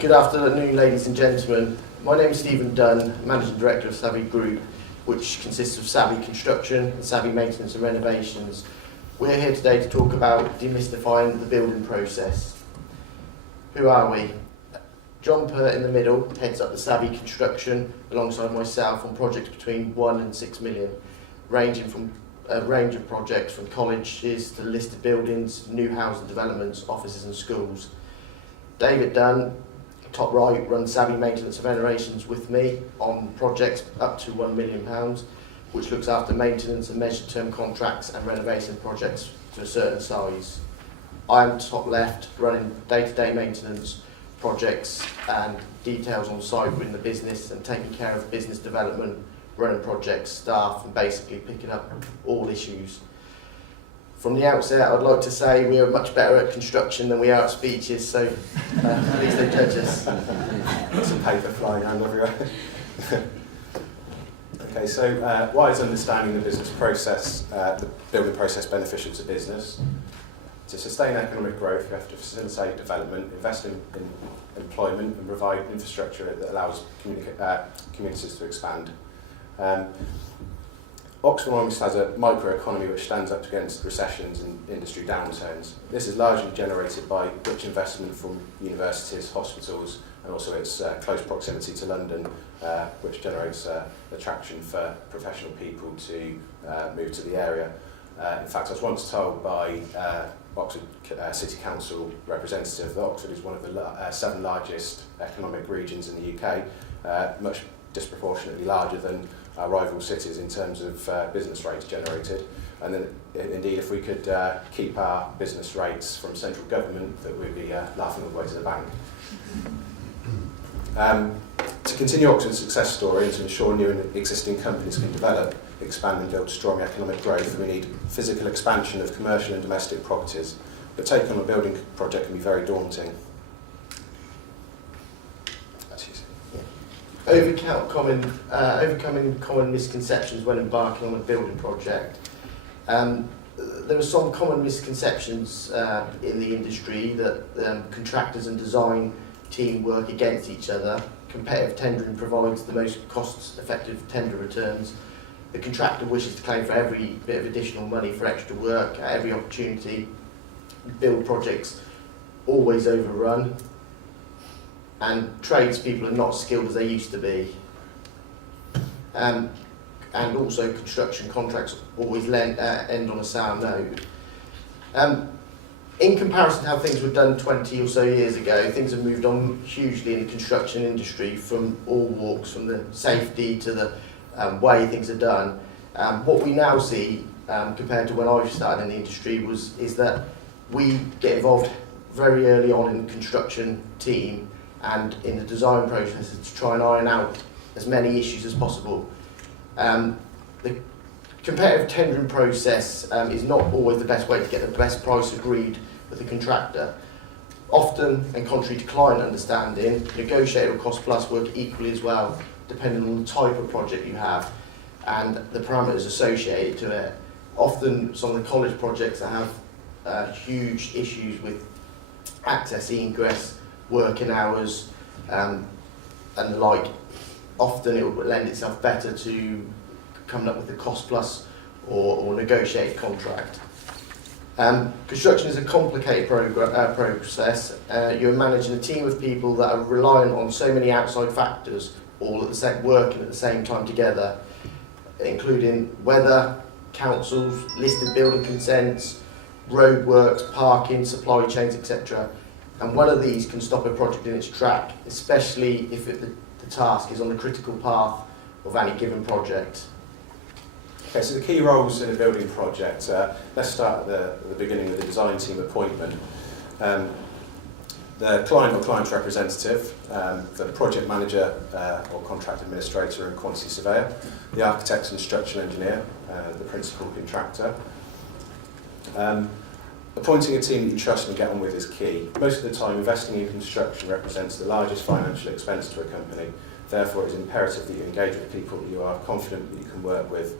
Good afternoon, ladies and gentlemen. My name is Stephen Dunn, Managing Director of Savvy Group, which consists of Savvy Construction and Savvy Maintenance and Renovations. We're here today to talk about demystifying the building process. Who are we? John Pert in the middle heads up the Savvy Construction alongside myself on projects between 1 and 6 million, ranging from a range of projects from colleges to listed buildings, new housing developments, offices and schools. David Dunn, top right, runs Savvy Maintenance and Renovations with me on projects up to £1 million, which looks after maintenance and measured term contracts and renovation projects to a certain size. I'm top left, running day-to-day maintenance projects and details on site within the business and taking care of business development, running projects, staff, and basically picking up all issues. From the outset, I'd like to say we are much better at construction than we are at speeches, so please don't judge us. Got some paper flying around everywhere. Okay, so why is understanding the business process, the building process beneficial to business? To sustain economic growth, you have to facilitate development, invest in employment and provide infrastructure that allows communities to expand. Oxford almost has a microeconomy which stands up against recessions and industry downturns. This is largely generated by rich investment from universities, hospitals, and also its close proximity to London, which generates attraction for professional people to move to the area. In fact, I was once told by Oxford City Council representative that Oxford is one of the 7 largest economic regions in the UK, much disproportionately larger than our rival cities in terms of business rates generated. And then indeed, if we could keep our business rates from central government, that we'd be laughing all the way to the bank. To continue Oxford's success story and to ensure new and existing companies can develop, expand and build strong economic growth, we need physical expansion of commercial and domestic properties. But taking on a building project can be very daunting. Overcoming common misconceptions when embarking on a building project. There are some common misconceptions in the industry that contractors and design team work against each other. Competitive tendering provides the most cost-effective tender returns. The contractor wishes to claim for every bit of additional money for extra work at every opportunity. Build projects always overrun. And tradespeople are not skilled as they used to be. And also construction contracts always end on a sour note. In comparison to how things were done 20 or so years ago, things have moved on hugely in the construction industry from all walks, from the safety to the way things are done. What we now see, compared to when I started in the industry, is that we get involved very early on in the construction team and in the design processes to try and iron out as many issues as possible. The competitive tendering process is not always the best way to get the best price agreed with the contractor. Often, and contrary to client understanding, negotiated or cost plus work equally as well, depending on the type of project you have and the parameters associated to it. Often, some of the college projects that have huge issues with access, ingress, working hours, and the like, often it will lend itself better to coming up with a cost plus or negotiated contract. Construction is a complicated process. You're managing a team of people that are reliant on so many outside factors, all at the same, working at the same time together, including weather, councils, listed building consents, roadworks, parking, supply chains, etc. And one of these can stop a project in its track, especially if the task is on the critical path of any given project. Okay, so the key roles in a building project, let's start at the beginning with the design team appointment. The client or client's representative, the project manager or contract administrator and quantity surveyor, the architect and structural engineer, the principal contractor. Appointing a team that you trust and get on with is key. Most of the time, investing in construction represents the largest financial expense to a company. Therefore, it is imperative that you engage with people that you are confident that you can work with.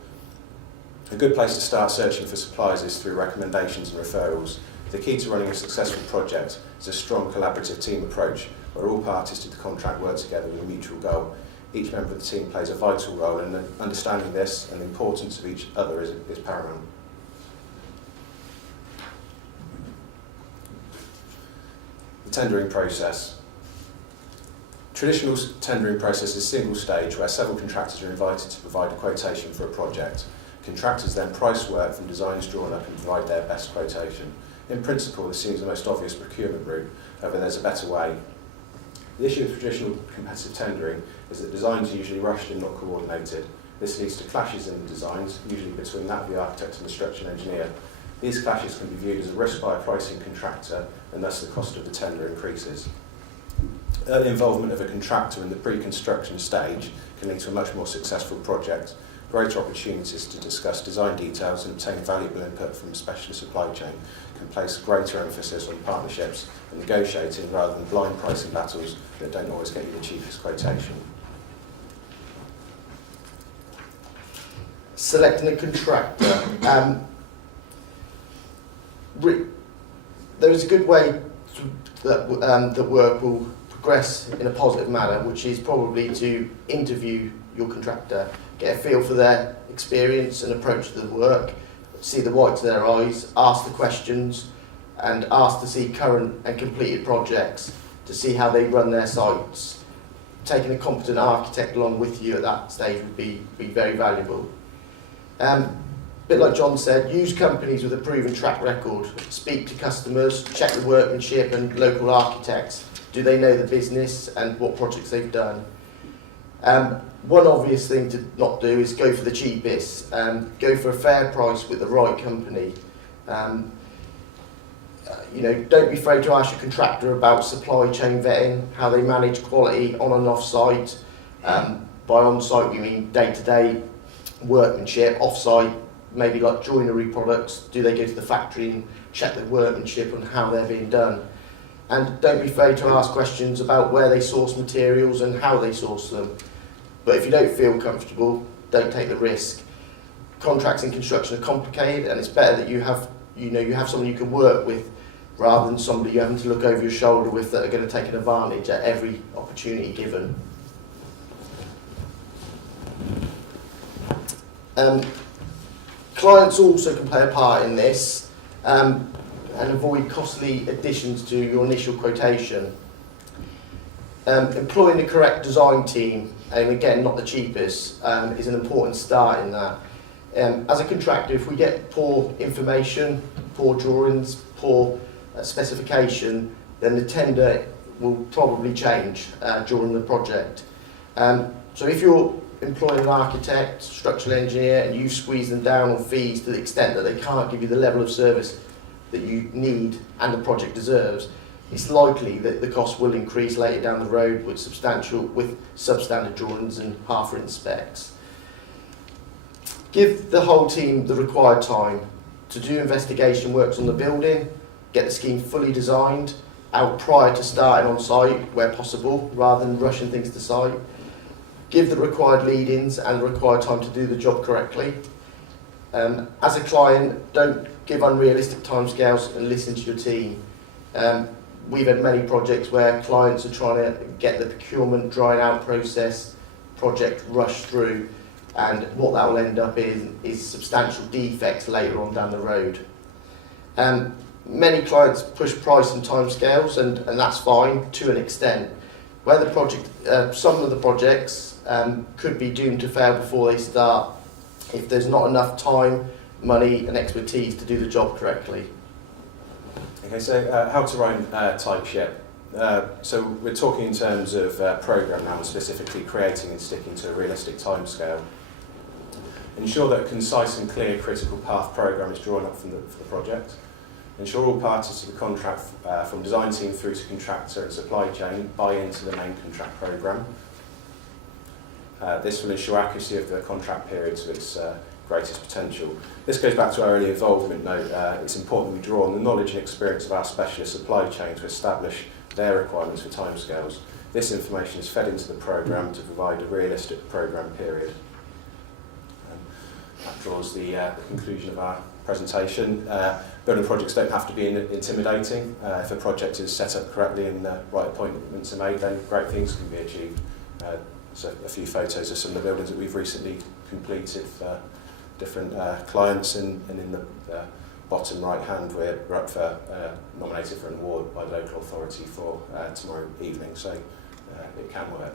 A good place to start searching for suppliers is through recommendations and referrals. The key to running a successful project is a strong collaborative team approach where all parties to the contract work together with a mutual goal. Each member of the team plays a vital role, and understanding this and the importance of each other is paramount. The tendering process. Traditional tendering process is a single stage where several contractors are invited to provide a quotation for a project. Contractors then price work from designs drawn up and provide their best quotation. In principle, this seems the most obvious procurement route, however there's a better way. The issue of traditional competitive tendering is that designs are usually rushed and not coordinated. This leads to clashes in the designs, usually between that of the architect and the structural engineer. These clashes can be viewed as a risk by a pricing contractor, and thus the cost of the tender increases. Early involvement of a contractor in the pre-construction stage can lead to a much more successful project. Greater opportunities to discuss design details and obtain valuable input from a specialist supply chain can place greater emphasis on partnerships and negotiating rather than blind pricing battles that don't always get you the cheapest quotation. Selecting a contractor. There is a good way that work will progress in a positive manner, which is probably to interview your contractor, get a feel for their experience and approach to the work, see the whites of their eyes, ask the questions, and ask to see current and completed projects to see how they run their sites. Taking a competent architect along with you at that stage would be very valuable. A bit like John said, use companies with a proven track record, speak to customers, check the workmanship and local architects. Do they know the business and what projects they've done? One obvious thing to not do is go for the cheapest. Go for a fair price with the right company. Don't be afraid to ask your contractor about supply chain vetting, how they manage quality on and off site. By on site we mean day-to-day workmanship, off site maybe like joinery products. Do they go to the factory and check the workmanship and how they're being done? And don't be afraid to ask questions about where they source materials and how they source them. But if you don't feel comfortable, don't take the risk. Contracts in construction are complicated, and it's better that you have someone you can work with rather than somebody you're having to look over your shoulder with that are going to take an advantage at every opportunity given. Clients also can play a part in this and avoid costly additions to your initial quotation. Employing the correct design team, and again not the cheapest, is an important start in that. As a contractor, if we get poor information, poor drawings, poor specification, then the tender will probably change during the project. So if you're employing an architect, structural engineer, and you squeeze them down on fees to the extent that they can't give you the level of service that you need and the project deserves, it's likely that the cost will increase later down the road with substandard drawings and half-written specs. Give the whole team the required time to do investigation works on the building, get the scheme fully designed out prior to starting on site where possible, rather than rushing things to site. Give the required lead-ins and the required time to do the job correctly. As a client, don't give unrealistic timescales and listen to your team. We've had many projects where clients are trying to get the procurement drying out process project rushed through, and what that will end up is substantial defects later on down the road. Many clients push price and timescales, and that's fine to an extent. Where the project, some of the projects could be doomed to fail before they start if there's not enough time, money and expertise to do the job correctly. Okay, so how to run a tight ship. So we're talking in terms of programme now, and specifically creating and sticking to a realistic timescale. Ensure that a concise and clear critical path programme is drawn up for the project. Ensure all parties to the contract, from design team through to contractor and supply chain, buy into the main contract programme. This will ensure accuracy of the contract period to its greatest potential. This goes back to our early involvement note. It's important we draw on the knowledge and experience of our specialist supply chain to establish their requirements for timescales. This information is fed into the programme to provide a realistic programme period. That draws the conclusion of our presentation. Building projects don't have to be intimidating. If a project is set up correctly and the right appointments are made, then great things can be achieved. So a few photos of some of the buildings that we've recently completed for different clients, and in the bottom right hand we're up for nominated for an award by the local authority for tomorrow evening, so it can work.